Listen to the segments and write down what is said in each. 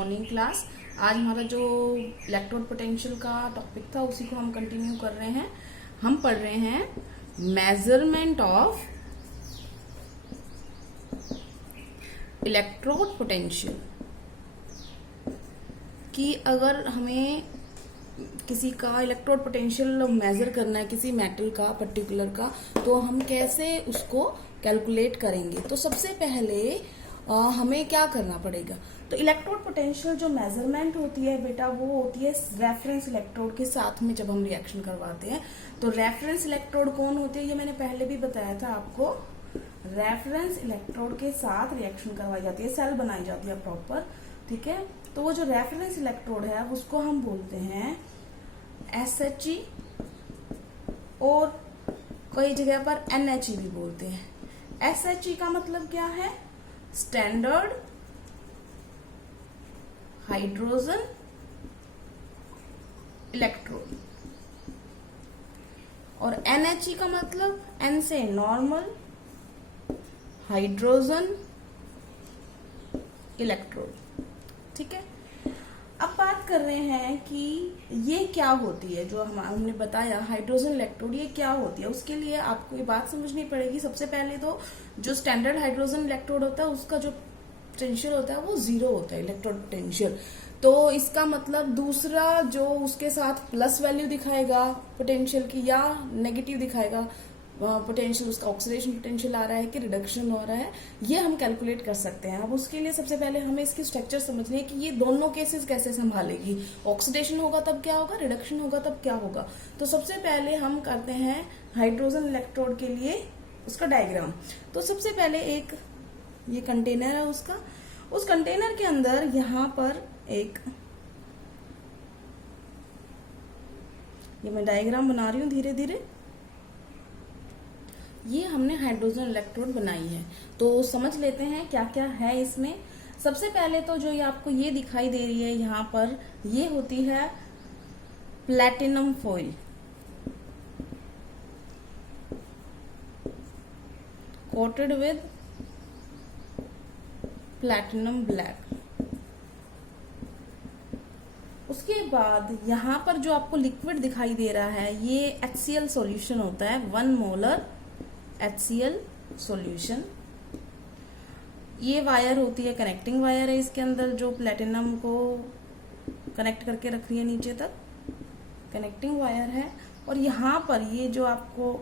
Morning class. आज हमारा जो इलेक्ट्रोड पोटेंशियल का टॉपिक था उसी को हम कंटिन्यू कर रहे हैं। हम पढ़ रहे हैं मेजरमेंट ऑफ इलेक्ट्रोड पोटेंशियल कि अगर हमें किसी का इलेक्ट्रोड पोटेंशियल मेजर करना है, किसी मेटल का पर्टिकुलर का, तो हम कैसे उसको कैलकुलेट करेंगे। तो सबसे पहले हमें क्या करना पड़ेगा, तो इलेक्ट्रोड पोटेंशियल जो मेजरमेंट होती है बेटा वो होती है रेफरेंस इलेक्ट्रोड के साथ में जब हम रिएक्शन करवाते हैं। तो रेफरेंस इलेक्ट्रोड कौन होते हैं, ये मैंने पहले भी बताया था आपको। रेफरेंस इलेक्ट्रोड के साथ रिएक्शन करवाई जाती है, सेल बनाई जाती है प्रॉपर, ठीक है। तो वो जो रेफरेंस इलेक्ट्रोड है उसको हम बोलते हैं SHE और कई जगह पर NHE भी बोलते हैं। SHE का मतलब क्या है, स्टैंडर्ड हाइड्रोजन इलेक्ट्रोड, और NHE का मतलब N से नॉर्मल हाइड्रोजन इलेक्ट्रोड, ठीक है। अब बात कर रहे हैं कि ये क्या होती है, जो हमने बताया हाइड्रोजन इलेक्ट्रोड ये क्या होती है। उसके लिए आपको ये बात समझनी पड़ेगी। सबसे पहले तो जो स्टैंडर्ड हाइड्रोजन इलेक्ट्रोड होता है उसका जो पोटेंशियल होता है वो 0 होता है, इलेक्ट्रोड पोटेंशियल। तो इसका मतलब दूसरा जो उसके साथ प्लस वैल्यू दिखाएगा पोटेंशियल की या नेगेटिव दिखाएगा पोटेंशियल, उसका ऑक्सीडेशन पोटेंशियल आ रहा है कि रिडक्शन हो रहा है, ये हम कैलकुलेट कर सकते हैं। अब उसके लिए सबसे पहले हमें इसकी स्ट्रक्चर समझनी है कि ये दोनों केसेस कैसे संभालेगी। ऑक्सीडेशन होगा तब क्या होगा, रिडक्शन होगा तब क्या होगा। तो सबसे पहले हम करते हैं हाइड्रोजन इलेक्ट्रोड के लिए उसका डायग्राम। तो सबसे पहले एक ये कंटेनर है उसका, उस कंटेनर के अंदर यहां पर एक, ये मैं डायग्राम बना रही हूं धीरे धीरे, ये हमने हाइड्रोजन इलेक्ट्रोड बनाई है। तो समझ लेते हैं क्या क्या है इसमें। सबसे पहले तो जो ये आपको ये दिखाई दे रही है यहाँ पर, ये होती है platinum foil, coated with platinum black. उसके बाद यहाँ पर जो आपको लिक्विड दिखाई दे रहा है ये HCl सॉल्यूशन होता है, 1 मोलर HCl सॉल्यूशन। ये वायर होती है, कनेक्टिंग वायर है इसके अंदर, जो प्लेटिनम को कनेक्ट करके रख रही है नीचे तक, कनेक्टिंग वायर है। और यहाँ पर ये जो आपको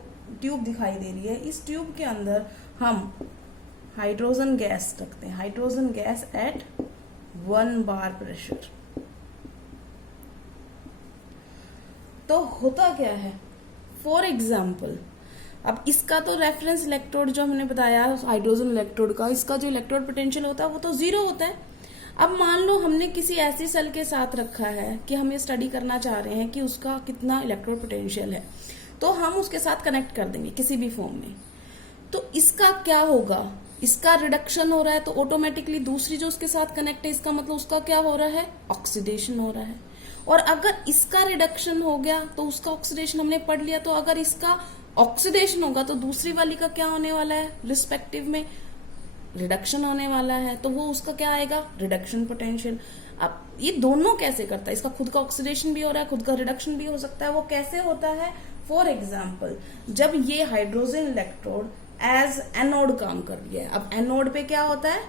ट्यूब दिखाई दे रही है, इस ट्यूब के अंदर हम हाइड्रोजन गैस रखते हैं, hydrogen gas at 1 bar pressure. तो होता क्या है, फॉर एग्जाम्पल, अब इसका तो रेफरेंस इलेक्ट्रोड जो हमने बताया हाइड्रोजन इलेक्ट्रोड का, इसका जो इलेक्ट्रोड पोटेंशियल होता है वो तो 0 होता है। अब मान लो हमने किसी ऐसी सेल के साथ रखा है कि हम ये स्टडी करना चाह रहे हैं कि उसका कितना इलेक्ट्रोड पोटेंशियल है, तो हम उसके साथ कनेक्ट कर देंगे किसी भी फॉर्म में। तो इसका क्या होगा, इसका रिडक्शन हो रहा है तो ऑटोमेटिकली दूसरी जो उसके साथ कनेक्ट है, इसका मतलब उसका क्या हो रहा है, ऑक्सीडेशन हो रहा है। और अगर इसका रिडक्शन हो गया तो उसका ऑक्सीडेशन हमने पढ़ लिया। तो अगर इसका ऑक्सीडेशन होगा तो दूसरी वाली का क्या होने वाला है, रिस्पेक्टिव में रिडक्शन होने वाला है, तो वो उसका क्या आएगा, रिडक्शन पोटेंशियल। अब ये दोनों कैसे करता है, इसका खुद का ऑक्सीडेशन भी हो रहा है, खुद का रिडक्शन भी हो सकता है। वो कैसे होता है, फॉर एग्जाम्पल, जब ये हाइड्रोजन इलेक्ट्रोड एज एनोड काम कर रही है। अब एनोड पे क्या होता है,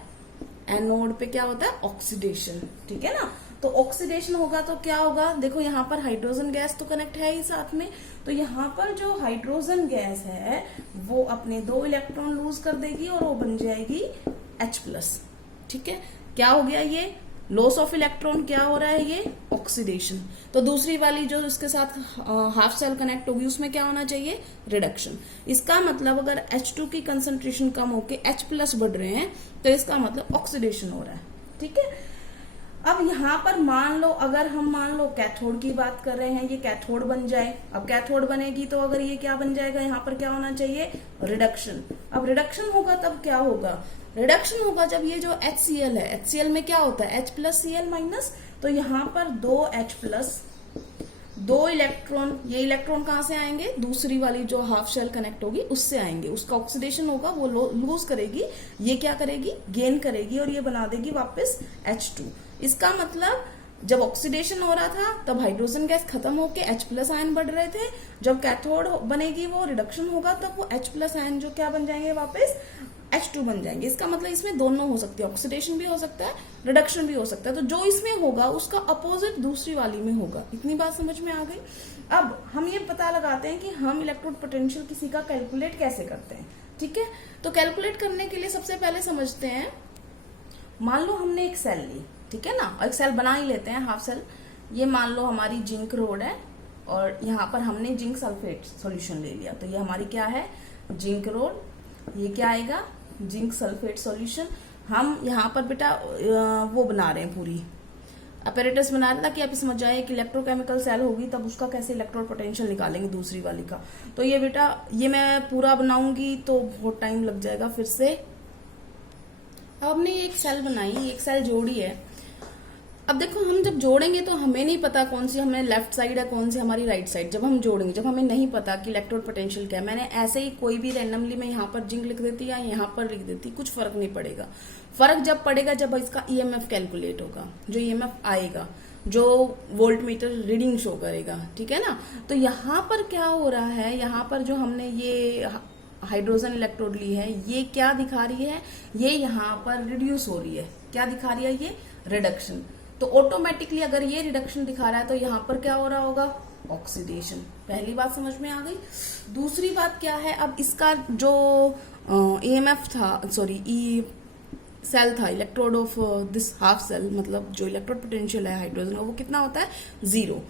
एनोड पे क्या होता है, ऑक्सीडेशन, ठीक है ना। तो ऑक्सीडेशन होगा तो क्या होगा, देखो यहाँ पर हाइड्रोजन गैस तो कनेक्ट है ही साथ में, तो यहाँ पर जो हाइड्रोजन गैस है वो अपने 2 इलेक्ट्रॉन लूज कर देगी और वो बन जाएगी H+, ठीक है। क्या हो गया, ये लॉस ऑफ इलेक्ट्रॉन, क्या हो रहा है, ये ऑक्सीडेशन। तो दूसरी वाली जो इसके साथ हाफ सेल कनेक्ट होगी उसमें क्या होना चाहिए, रिडक्शन। इसका मतलब अगर H2 की कंसंट्रेशन कम होके H+ बढ़ रहे हैं तो इसका मतलब ऑक्सीडेशन हो रहा है, ठीक है। अब यहाँ पर मान लो, अगर हम मान लो कैथोड की बात कर रहे हैं, ये कैथोड बन जाए। अब कैथोड बनेगी तो अगर ये क्या बन जाएगा, यहाँ पर क्या होना चाहिए, रिडक्शन। अब रिडक्शन होगा तब क्या होगा, रिडक्शन होगा जब ये जो HCl है, HCl में क्या होता है, H+Cl-, तो यहाँ पर 2H+, 2 इलेक्ट्रॉन, ये इलेक्ट्रॉन कहाँ से आएंगे, दूसरी वाली जो हाफ शेल कनेक्ट होगी उससे आएंगे। उसका ऑक्सीडेशन होगा, वो लूज करेगी, ये क्या करेगी, गेन करेगी और ये बना देगी वापस H2। इसका मतलब जब ऑक्सीडेशन हो रहा था तब हाइड्रोजन गैस खत्म होके H+ आयन बढ़ रहे थे, जब कैथोड बनेगी वो रिडक्शन होगा तब वो H+ आयन जो क्या बन जाएंगे वापस H2 बन जाएंगे। इसका मतलब इसमें दोनों हो सकती है, ऑक्सीडेशन भी हो सकता है, रिडक्शन भी हो सकता है। तो जो इसमें होगा उसका अपोजिट दूसरी वाली में होगा। इतनी बात समझ में आ गई। अब हम ये पता लगाते हैं कि हम इलेक्ट्रोड पोटेंशियल किसी का कैलकुलेट कैसे करते हैं। ठीक है, तो कैलकुलेट करने के लिए सबसे पहले समझते हैं, मान लो हमने एक सेल ली, ठीक है ना, एक सेल बना ही लेते हैं, हाफ सेल। ये मान लो हमारी जिंक रोड है और यहाँ पर हमने जिंक सल्फेट सॉल्यूशन ले लिया। तो ये हमारी क्या है, जिंक रोड। ये क्या आएगा, जिंक सल्फेट सॉल्यूशन। हम यहाँ पर बेटा वो बना रहे हैं, पूरी अपैरेटस बना रहे हैं ताकि आप समझ जाए कि इलेक्ट्रोकेमिकल सेल होगी तब उसका कैसे इलेक्ट्रोड पोटेंशियल निकालेंगे दूसरी वाली का। तो ये बेटा ये मैं पूरा बनाऊंगी तो बहुत टाइम लग जाएगा फिर से। अब हमने एक सेल बनाई, एक सेल जोड़ी है। अब देखो हम जब जोड़ेंगे तो हमें नहीं पता कौन सी हमें लेफ्ट साइड है कौन सी हमारी राइट साइड। जब हम जोड़ेंगे, जब हमें नहीं पता कि इलेक्ट्रोड पोटेंशियल क्या है, मैंने ऐसे ही कोई भी रैंडमली मैं यहाँ पर जिंक लिख देती या यहाँ पर लिख देती, कुछ फर्क नहीं पड़ेगा। फर्क जब पड़ेगा जब इसका ईएमएफ कैलकुलेट होगा, जो ईएमएफ आएगा, जो वोल्ट मीटर रीडिंग शो करेगा, ठीक है ना। तो यहाँ पर क्या हो रहा है, यहाँ पर जो हमने ये हाइड्रोजन इलेक्ट्रोड ली है, ये क्या दिखा रही है, ये यहाँ पर रिड्यूस हो रही है। क्या दिखा रही है, ये रिडक्शन। तो ऑटोमेटिकली अगर ये रिडक्शन दिखा रहा है तो यहाँ पर क्या हो रहा होगा, ऑक्सीडेशन। पहली बात समझ में आ गई। दूसरी बात क्या है, अब इसका जो ईएमएफ था, सॉरी ई सेल था, electrode of this half cell, मतलब जो इलेक्ट्रोड पोटेंशियल है हाइड्रोजन का, वो कितना होता है, 0।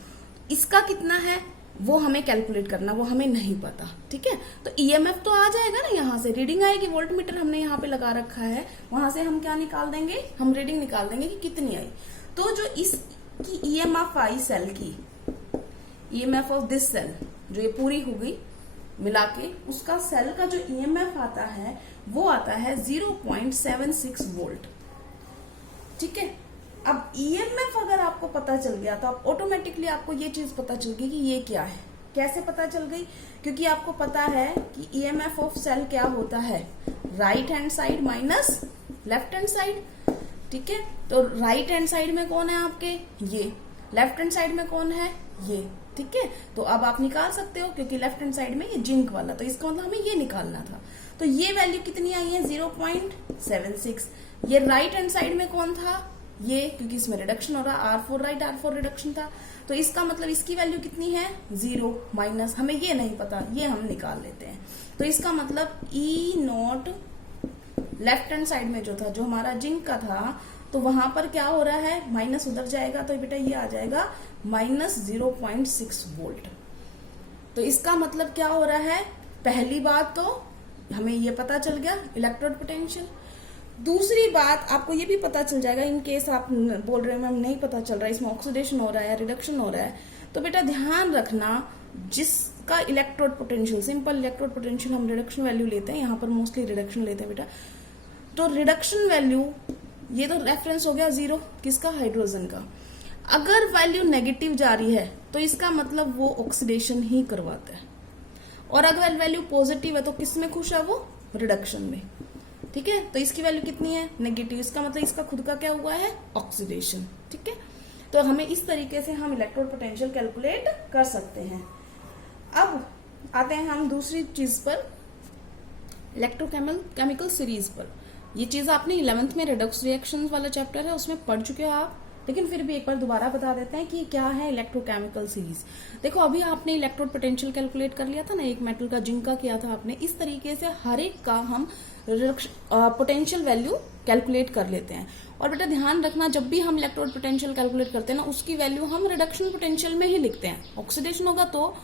इसका कितना है वो हमें कैलकुलेट करना, वो हमें नहीं पता। ठीक है, तो ईएमएफ तो आ जाएगा ना, यहाँ से रीडिंग आएगी, वोल्ट मीटर हमने यहाँ पे लगा रखा है, वहां से हम क्या निकाल देंगे, हम रीडिंग निकाल देंगे कि कितनी आई। तो जो इसकी ईएमएफ आई सेल की, ईएमएफ ऑफ दिस सेल, जो ये पूरी हो गई मिला के, उसका सेल का जो ईएमएफ आता है वो आता है 0.76 वोल्ट। ठीक है, अब ईएमएफ अगर आपको पता चल गया तो आप ऑटोमेटिकली आपको ये चीज पता चल गई कि ये क्या है। कैसे पता चल गई, क्योंकि आपको पता है कि ईएमएफ ऑफ सेल क्या होता है, right hand side minus left hand side. ठीक है, तो राइट हैंड साइड में कौन है आपके, ये, लेफ्ट हैंड साइड में कौन है, ये। ठीक है, तो अब आप निकाल सकते हो क्योंकि लेफ्ट हैंड साइड में ये जिंक वाला, तो इसका मतलब हमें ये निकालना था। तो ये वैल्यू कितनी आई है, 0.76। ये राइट हैंड साइड में कौन था, ये, क्योंकि इसमें रिडक्शन हो रहा, R4 राइट, R4 रिडक्शन था, तो इसका मतलब इसकी वैल्यू कितनी है, 0 माइनस, हमें ये नहीं पता, ये हम निकाल लेते हैं। तो इसका मतलब E0 लेफ्ट हैंड साइड में जो था, जो हमारा जिंक का था, तो वहां पर क्या हो रहा है, माइनस उधर जाएगा, तो बेटा ये आ जाएगा -0.6 वोल्ट। तो इसका मतलब क्या हो रहा है, पहली बात तो हमें ये पता चल गया इलेक्ट्रोड पोटेंशियल। दूसरी बात आपको ये भी पता चल जाएगा, इन केस आप बोल रहे हो मैम नहीं पता चल रहा है, इसमें ऑक्सीडेशन हो रहा है, रिडक्शन हो रहा है, तो बेटा ध्यान रखना जिसका electrode potential, simple electrode potential हम रिडक्शन वैल्यू लेते हैं, यहाँ पर मोस्टली रिडक्शन लेते हैं बेटा। तो रिडक्शन वैल्यू, ये तो रेफरेंस हो गया 0, किसका, हाइड्रोजन का। अगर वैल्यू नेगेटिव जा रही है तो इसका मतलब वो ऑक्सीडेशन ही करवाता है, और अगर वैल्यू पॉजिटिव है तो किस में खुश है, वो रिडक्शन में। ठीक है, तो इसकी वैल्यू कितनी है, नेगेटिव, इसका मतलब इसका खुद का क्या हुआ है, ऑक्सीडेशन। ठीक है, तो हमें इस तरीके से हम इलेक्ट्रोड पोटेंशियल कैलकुलेट कर सकते हैं। अब आते हैं हम दूसरी चीज पर, इलेक्ट्रोकेमिकल सीरीज पर। ये चीज आपने 11th में रेडॉक्स रिएक्शंस वाला चैप्टर है उसमें पढ़ चुके हो आप, लेकिन फिर भी एक बार दोबारा बता देते हैं कि क्या है इलेक्ट्रोकेमिकल सीरीज। देखो अभी आपने इलेक्ट्रोड पोटेंशियल कैलकुलेट कर लिया था ना, एक मेटल का जिंक का किया था आपने, इस तरीके से हर एक का हम पोटेंशियल वैल्यू कैलकुलेट कर लेते हैं। और बेटा ध्यान रखना, जब भी हम इलेक्ट्रोड पोटेंशियल कैलकुलेट करते हैं ना, उसकी वैल्यू हम रिडक्शन पोटेंशियल में ही लिखते हैं। ऑक्सीडेशन होगा तो,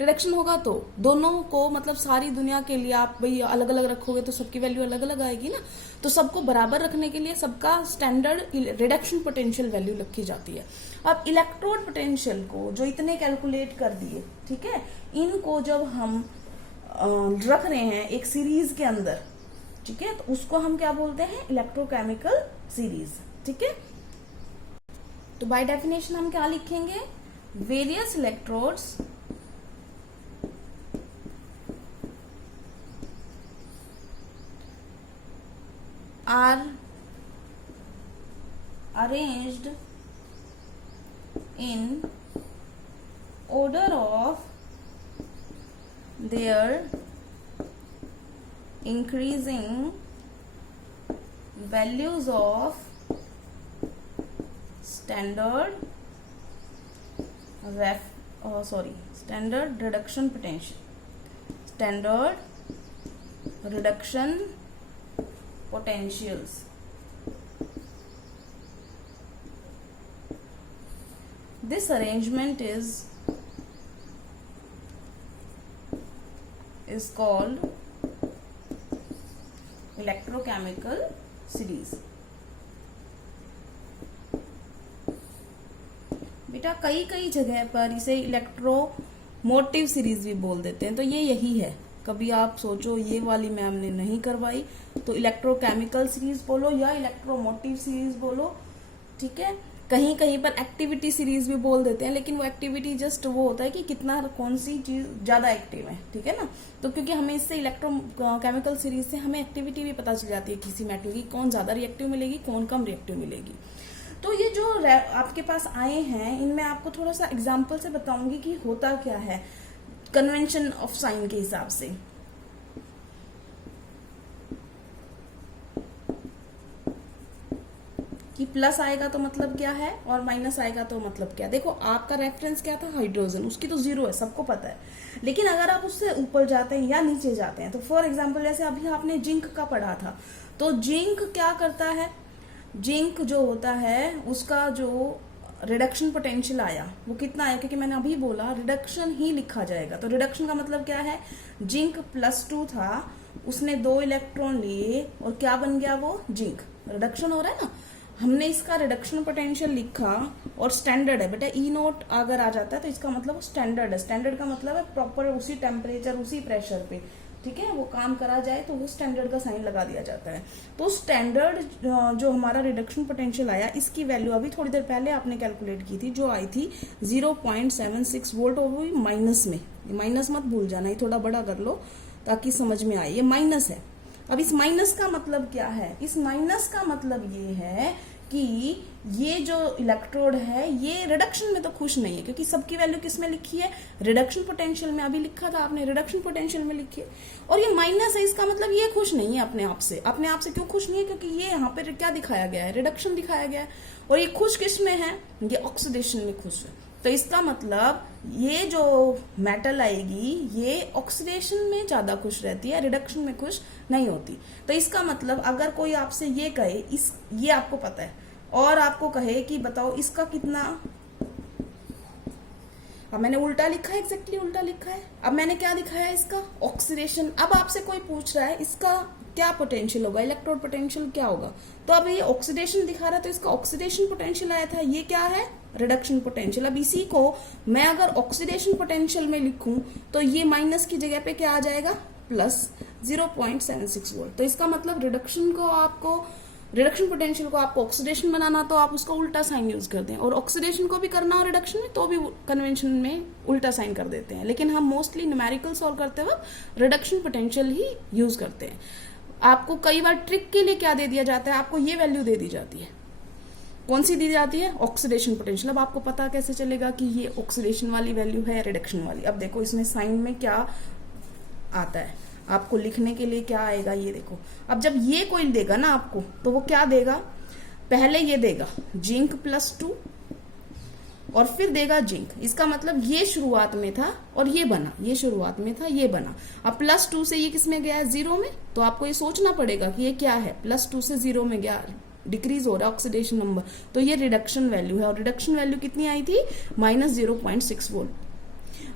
रिडक्शन होगा तो, दोनों को मतलब सारी दुनिया के लिए आप भाई अलग अलग रखोगे तो सबकी वैल्यू अलग अलग आएगी ना, तो सबको बराबर रखने के लिए सबका स्टैंडर्ड रिडक्शन पोटेंशियल वैल्यू रखी जाती है। अब इलेक्ट्रोड पोटेंशियल को जो इतने कैलकुलेट कर दिए, ठीक है, इनको जब हम रख रहे हैं एक सीरीज के अंदर, ठीक है, तो उसको हम क्या बोलते हैं, इलेक्ट्रोकेमिकल सीरीज। ठीक है, तो बाय डेफिनेशन हम क्या लिखेंगे, various electrodes are arranged in order of their increasing values of standard reduction potential. Standard reduction potentials. This arrangement is called electrochemical series. बेटा कई जगह पर इसे इलेक्ट्रोमोटिव सीरीज भी बोल देते हैं, तो ये यही है। कभी आप सोचो ये वाली मैम ने नहीं करवाई तो इलेक्ट्रोकेमिकल सीरीज बोलो या इलेक्ट्रोमोटिव सीरीज बोलो, ठीक है। कहीं कहीं पर एक्टिविटी सीरीज भी बोल देते हैं, लेकिन वो एक्टिविटी जस्ट वो होता है कि कितना कौन सी चीज ज्यादा एक्टिव है, ठीक है ना। तो क्योंकि हमें इससे इलेक्ट्रोकेमिकल सीरीज से हमें एक्टिविटी भी पता चल जाती है किसी मेटल की, कौन ज्यादा रिएक्टिव मिलेगी, कौन कम रिएक्टिव मिलेगी। तो ये जो आपके पास आए हैं इनमें आपको थोड़ा सा एग्जाम्पल से बताऊंगी कि होता क्या है कन्वेंशन ऑफ साइन के हिसाब से। कि प्लस आएगा तो मतलब क्या है और माइनस आएगा तो मतलब क्या। देखो आपका रेफरेंस क्या था, हाइड्रोजन, उसकी तो जीरो है, सबको पता है। लेकिन अगर आप उससे ऊपर जाते हैं या नीचे जाते हैं, तो फॉर एग्जांपल जैसे अभी आपने जिंक का पढ़ा था, तो जिंक क्या करता है, जिंक जो होता है उसका जो रिडक्शन पोटेंशियल आया वो कितना आया, क्योंकि मैंने अभी बोला रिडक्शन ही लिखा जाएगा। तो रिडक्शन का मतलब क्या है, जिंक +2 था, उसने 2 इलेक्ट्रॉन लिए और क्या बन गया वो जिंक, रिडक्शन हो रहा है ना। हमने इसका रिडक्शन पोटेंशियल लिखा और स्टैंडर्ड है बेटा, E0 अगर आ जाता है तो इसका मतलब स्टैंडर्ड है। स्टैंडर्ड का मतलब है प्रॉपर उसी टेम्परेचर उसी प्रेशर पे, ठीक है, वो काम करा जाए तो वो स्टैंडर्ड का साइन लगा दिया जाता है। तो स्टैंडर्ड जो हमारा रिडक्शन पोटेंशियल आया, इसकी वैल्यू अभी थोड़ी देर पहले आपने कैलकुलेट की थी, जो आई थी 0.76 वोल्ट, और वो माइनस में, माइनस मत भूल जाना, ये थोड़ा बड़ा कर लो ताकि समझ में आए, ये माइनस है। अब इस माइनस का मतलब क्या है, इस माइनस का मतलब ये है कि ये जो इलेक्ट्रोड है ये रिडक्शन में तो खुश नहीं है, क्योंकि सबकी वैल्यू किस में लिखी है, रिडक्शन पोटेंशियल में। अभी लिखा था आपने रिडक्शन पोटेंशियल में लिखी है, और ये माइनस है, इसका मतलब ये खुश नहीं है अपने आप से। अपने आप से क्यों खुश नहीं है, क्योंकि ये यहाँ पे क्या दिखाया गया है, रिडक्शन दिखाया गया है। और ये खुश किस में है, ये ऑक्सीडेशन में खुश है। तो इसका मतलब ये जो मेटल आएगी ये ऑक्सीडेशन में ज्यादा खुश रहती है, रिडक्शन में खुश नहीं होती। तो इसका मतलब अगर कोई आपसे ये कहे, ये आपको पता है, और आपको कहे कि बताओ इसका कितना, अब मैंने उल्टा लिखा है, एग्जैक्टली उल्टा लिखा है। अब मैंने क्या दिखाया, इसका ऑक्सीडेशन। अब आपसे कोई पूछ रहा है इसका क्या पोटेंशियल होगा, इलेक्ट्रोड पोटेंशियल क्या होगा, तो अब ये ऑक्सीडेशन दिखा रहा है तो इसका ऑक्सीडेशन पोटेंशियल आया था, ये क्या है, रिडक्शन पोटेंशियल। अब इसी को मैं अगर ऑक्सीडेशन पोटेंशियल में लिखूं तो ये माइनस की जगह पे क्या आ जाएगा, प्लस 0.76 वोल्ट। तो इसका मतलब रिडक्शन पोटेंशियल को आपको ऑक्सीडेशन बनाना तो आप उसका उल्टा साइन यूज करते हैं, और ऑक्सीडेशन को भी करना हो रिडक्शन में तो भी कन्वेंशन में उल्टा साइन कर देते हैं। लेकिन हम मोस्टली न्यूमेरिकल सॉल्व करते वक्त रिडक्शन पोटेंशियल ही यूज करते हैं। आपको कई बार ट्रिक के लिए क्या दे दिया जाता है, आपको ये वैल्यू दे दी जाती है, कौन सी दी जाती है, ऑक्सीडेशन पोटेंशियल। अब आपको पता कैसे चलेगा कि ये ऑक्सीडेशन वाली वैल्यू है रिडक्शन वाली। अब देखो इसमें साइन में क्या आता है, आपको लिखने के लिए क्या आएगा, ये देखो। अब जब ये कोई देगा ना आपको, तो वो क्या देगा, पहले ये देगा जिंक +2 और फिर देगा जिंक। इसका मतलब ये शुरुआत में था और ये बना, ये शुरुआत में था ये बना। अब +2 से ये किस में गया है, 0 में। तो आपको ये सोचना पड़ेगा कि ये क्या है, +2 से 0 में गया, डिक्रीज हो रहा है ऑक्सीडेशन नंबर, तो ये रिडक्शन वैल्यू है। और रिडक्शन वैल्यू कितनी आई थी, -0.6 वोल्ट।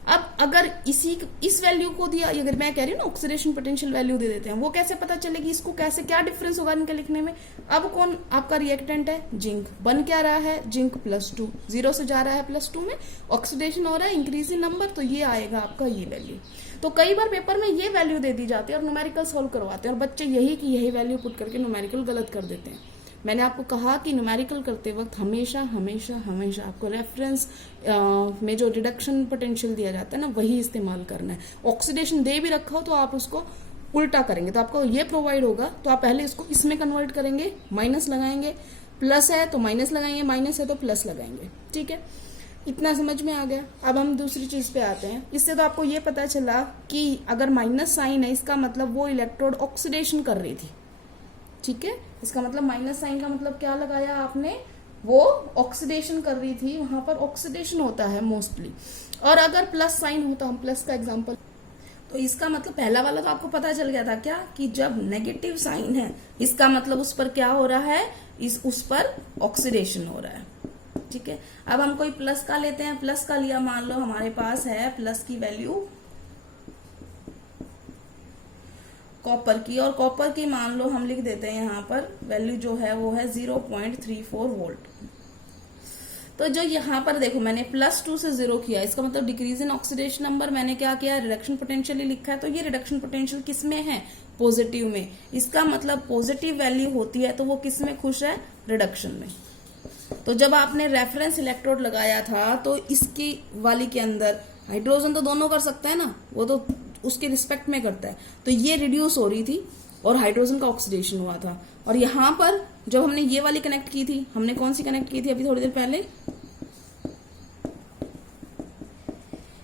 अब अगर इस वैल्यू को दिया, अगर मैं कह रही हूँ ना ऑक्सीडेशन पोटेंशियल वैल्यू दे देते हैं, वो कैसे पता चलेगी, इसको कैसे, क्या डिफरेंस होगा इनके लिखने में। अब कौन आपका रिएक्टेंट है, जिंक। बन क्या रहा है, जिंक +2, 0 से जा रहा है +2 में, ऑक्सीडेशन हो रहा है, इंक्रीज इन नंबर, तो ये आएगा आपका ये वैल्यू। तो कई बार पेपर में ये वैल्यू दे दी जाती है और न्यूमेरिकल सोल्व करवाते हैं, और बच्चे यही वैल्यू पुट करके न्यूमेरिकल गलत कर देते हैं। मैंने आपको कहा कि न्यूमेरिकल करते वक्त हमेशा आपको रेफरेंस में जो रिडक्शन पोटेंशियल दिया जाता है ना, वही इस्तेमाल करना है। ऑक्सीडेशन दे भी रखा हो तो आप उसको उल्टा करेंगे, तो आपको ये प्रोवाइड होगा, तो आप पहले इसको इसमें कन्वर्ट करेंगे, माइनस लगाएंगे, प्लस है तो माइनस लगाएंगे, माइनस है तो प्लस लगाएंगे, ठीक है। इतना समझ में आ गया। अब हम दूसरी चीज पे आते हैं। इससे तो आपको ये पता चला कि अगर माइनस साइन है इसका मतलब वो इलेक्ट्रोड ऑक्सीडेशन कर रही थी, ठीक है। इसका मतलब माइनस साइन का मतलब क्या लगाया आपने, वो ऑक्सीडेशन कर रही थी, वहां पर ऑक्सीडेशन होता है मोस्टली। और अगर प्लस साइन होता, हम प्लस का एग्जांपल, तो इसका मतलब पहला वाला तो आपको पता चल गया था क्या, कि जब नेगेटिव साइन है इसका मतलब उस पर क्या हो रहा है, उस पर ऑक्सीडेशन हो रहा है, ठीक है। अब हम कोई प्लस का लेते हैं, प्लस का लिया, मान लो हमारे पास है प्लस की वैल्यू कॉपर की, और कॉपर की मान लो हम लिख देते हैं यहाँ पर वैल्यू जो है वो है 0.34 वोल्ट। तो जो यहाँ पर देखो मैंने +2 से 0 किया, इसका मतलब डिक्रीज इन ऑक्सीडेशन नंबर, मैंने क्या किया, रिडक्शन पोटेंशियल लिखा है। तो ये रिडक्शन पोटेंशियल किस में है, पॉजिटिव में। इसका मतलब पॉजिटिव वैल्यू होती है तो वो किस में खुश है, रिडक्शन में। तो जब आपने रेफरेंस इलेक्ट्रोड लगाया था तो इसकी वाली के अंदर हाइड्रोजन तो दोनों कर सकता है ना, वो तो उसके रिस्पेक्ट में करता है, तो ये रिड्यूस हो रही थी और हाइड्रोजन का ऑक्सीडेशन हुआ था। और यहां पर जब हमने ये वाली कनेक्ट की थी, हमने कौन सी कनेक्ट की थी अभी थोड़ी देर पहले,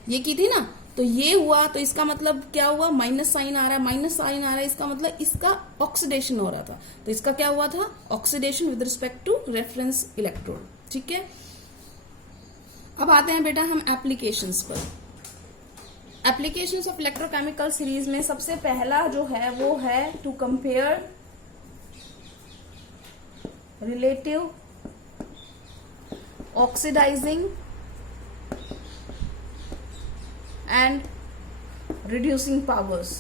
ये की थी ना, तो ये हुआ, तो इसका मतलब क्या हुआ, माइनस साइन आ रहा है, माइनस साइन आ रहा है, इसका मतलब इसका ऑक्सीडेशन हो रहा था। तो इसका क्या हुआ था, oxidation with respect to reference electrode, ठीक है। अब आते हैं बेटा हम एप्लीकेशंस पर। एप्लीकेशंस ऑफ इलेक्ट्रोकेमिकल सीरीज में सबसे पहला जो है वो है to compare relative oxidising and reducing powers.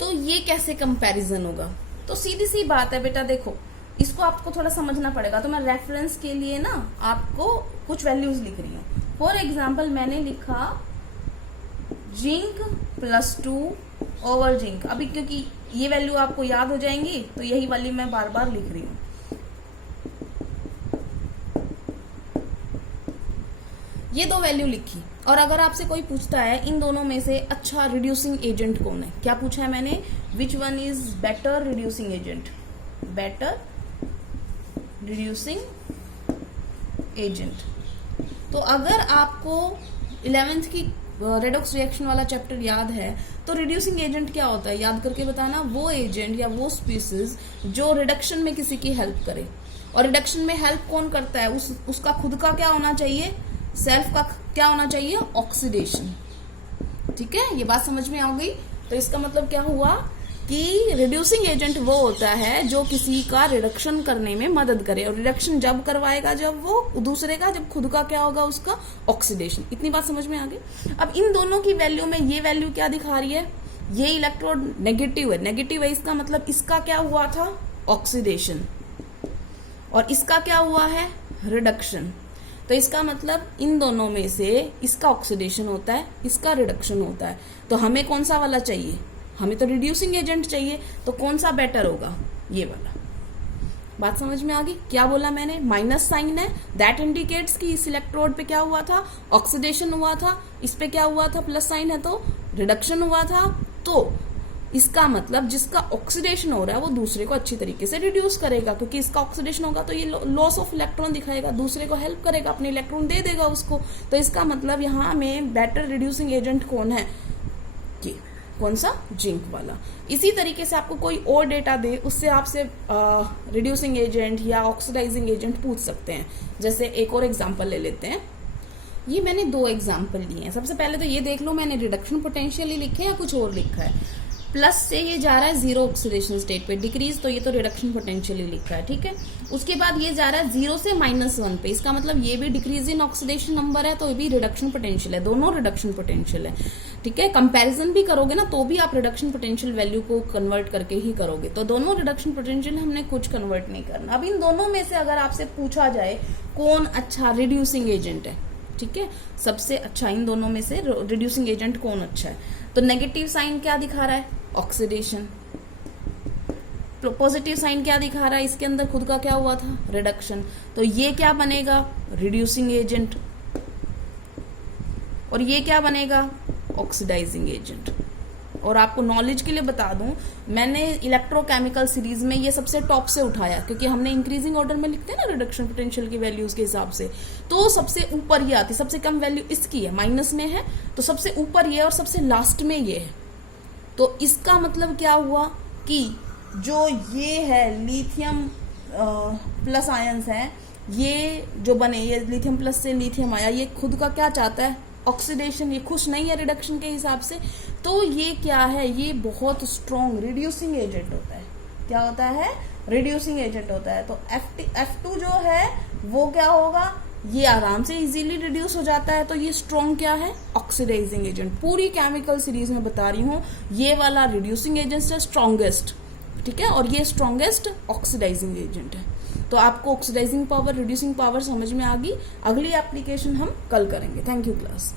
तो ये कैसे कंपैरिजन होगा, तो सीधी सी बात है बेटा, देखो इसको आपको थोड़ा समझना पड़ेगा। तो मैं रेफरेंस के लिए ना आपको कुछ वैल्यूज लिख रही हूँ। फॉर एग्जाम्पल मैंने लिखा जिंक +2 ओवर जिंक। अभी क्योंकि ये वैल्यू आपको याद हो जाएंगी तो यही वाली मैं बार बार लिख रही हूँ। ये दो वैल्यू लिखी, और अगर आपसे कोई पूछता है इन दोनों में से अच्छा रिड्यूसिंग एजेंट कौन है, क्या पूछा है मैंने, which one is better reducing agent, better reducing agent. तो अगर आपको 11th की रेडॉक्स रिएक्शन वाला चैप्टर याद है तो रिड्यूसिंग एजेंट क्या होता है, याद करके बताना, वो एजेंट या वो स्पीसीज जो रिडक्शन में किसी की हेल्प करे। और रिडक्शन में हेल्प कौन करता है, उसका खुद का क्या होना चाहिए, सेल्फ का क्या होना चाहिए, ऑक्सीडेशन, ठीक है। ये बात समझ में आ गई। तो इसका मतलब क्या हुआ कि रिड्यूसिंग एजेंट वो होता है जो किसी का रिडक्शन करने में मदद करे, और रिडक्शन जब करवाएगा जब वो दूसरे का, जब खुद का क्या होगा, उसका ऑक्सीडेशन। इतनी बात समझ में आ गई। अब इन दोनों की वैल्यू में ये वैल्यू क्या दिखा रही है, ये इलेक्ट्रोड नेगेटिव है, नेगेटिव है, इसका मतलब इसका क्या हुआ था, ऑक्सीडेशन, और इसका क्या हुआ है, रिडक्शन। तो इसका मतलब इन दोनों में से इसका ऑक्सीडेशन होता है, इसका रिडक्शन होता है। तो हमें कौन सा वाला चाहिए, हमें तो रिड्यूसिंग एजेंट चाहिए। तो कौन सा बेटर होगा, ये वाला। बात समझ में आ गई। क्या बोला मैंने, माइनस साइन है, दैट इंडिकेट्स कि इस इलेक्ट्रोड पे क्या हुआ था, ऑक्सीडेशन हुआ था, इस पे क्या हुआ था, प्लस साइन है तो रिडक्शन हुआ था। तो इसका मतलब जिसका ऑक्सीडेशन हो रहा है वो दूसरे को अच्छी तरीके से रिड्यूस करेगा, क्योंकि इसका ऑक्सीडेशन होगा तो ये लॉस ऑफ इलेक्ट्रॉन दिखाएगा, दूसरे को हेल्प करेगा, अपने इलेक्ट्रॉन दे देगा उसको। तो इसका मतलब यहाँ में बेटर रिड्यूसिंग एजेंट कौन है, ये कौन सा, जिंक वाला। इसी तरीके से आपको कोई और डेटा दे, उससे आपसे रिड्यूसिंग एजेंट या ऑक्सीडाइजिंग एजेंट पूछ सकते हैं। जैसे एक और एग्जांपल ले लेते हैं। ये मैंने 2 एग्जांपल लिए हैं। सबसे पहले तो ये देख लो मैंने रिडक्शन पोटेंशियल ही लिखे या कुछ और लिखा है। प्लस से ये जा रहा है 0 ऑक्सीडेशन स्टेट पे, डिक्रीज तो ये तो रिडक्शन पोटेंशियल ही लिखा है, ठीक है। उसके बाद ये जा रहा है 0 से -1 पे, इसका मतलब ये भी डिक्रीज इन ऑक्सीडेशन नंबर है, तो ये भी रिडक्शन पोटेंशियल है, दोनों रिडक्शन पोटेंशियल है, ठीक है। कंपैरिजन भी करोगे ना तो भी आप रिडक्शन पोटेंशियल वैल्यू को कन्वर्ट करके ही करोगे। तो दोनों रिडक्शन पोटेंशियल, हमने कुछ कन्वर्ट नहीं करना। अब इन दोनों में से अगर आपसे पूछा जाए कौन अच्छा रिड्यूसिंग एजेंट है, ठीक है, सबसे अच्छा इन दोनों में से रिड्यूसिंग एजेंट कौन अच्छा है, तो नेगेटिव साइन क्या दिखा रहा है, ऑक्सीडेशन। पॉजिटिव साइन क्या दिखा रहा है, इसके अंदर खुद का क्या हुआ था, रिडक्शन। तो ये क्या बनेगा, रिड्यूसिंग एजेंट, और ये क्या बनेगा, ऑक्सीडाइजिंग एजेंट। और आपको नॉलेज के लिए बता दूं, मैंने इलेक्ट्रोकेमिकल सीरीज में ये सबसे टॉप से उठाया, क्योंकि हमने इंक्रीजिंग ऑर्डर में लिखते हैं ना रिडक्शन पोटेंशियल की वैल्यूज के हिसाब से, तो सबसे ऊपर ये आती, सबसे कम वैल्यू इसकी है, माइनस में है, तो सबसे ऊपर ये और सबसे लास्ट में ये है। तो इसका मतलब क्या हुआ कि जो ये है लिथियम प्लस आयंस है, ये जो बने, ये लिथियम प्लस से लिथियम आया, ये खुद का क्या चाहता है, ऑक्सीडेशन, ये खुश नहीं है रिडक्शन के हिसाब से, तो ये क्या है, ये बहुत स्ट्रॉन्ग रिड्यूसिंग एजेंट होता है। क्या होता है, रिड्यूसिंग एजेंट होता है। तो F2 जो है वो क्या होगा, ये आराम से इजीली रिड्यूस हो जाता है, तो ये स्ट्रॉन्ग क्या है, ऑक्सीडाइजिंग एजेंट। पूरी केमिकल सीरीज में बता रही हूँ, ये वाला रिड्यूसिंग एजेंट है स्ट्रॉन्गेस्ट, ठीक है, और ये स्ट्रॉन्गेस्ट ऑक्सीडाइजिंग एजेंट है। तो आपको ऑक्सीडाइजिंग पावर, रिड्यूसिंग पावर समझ में आ गई। अगली एप्लीकेशन हम कल करेंगे। Thank you class.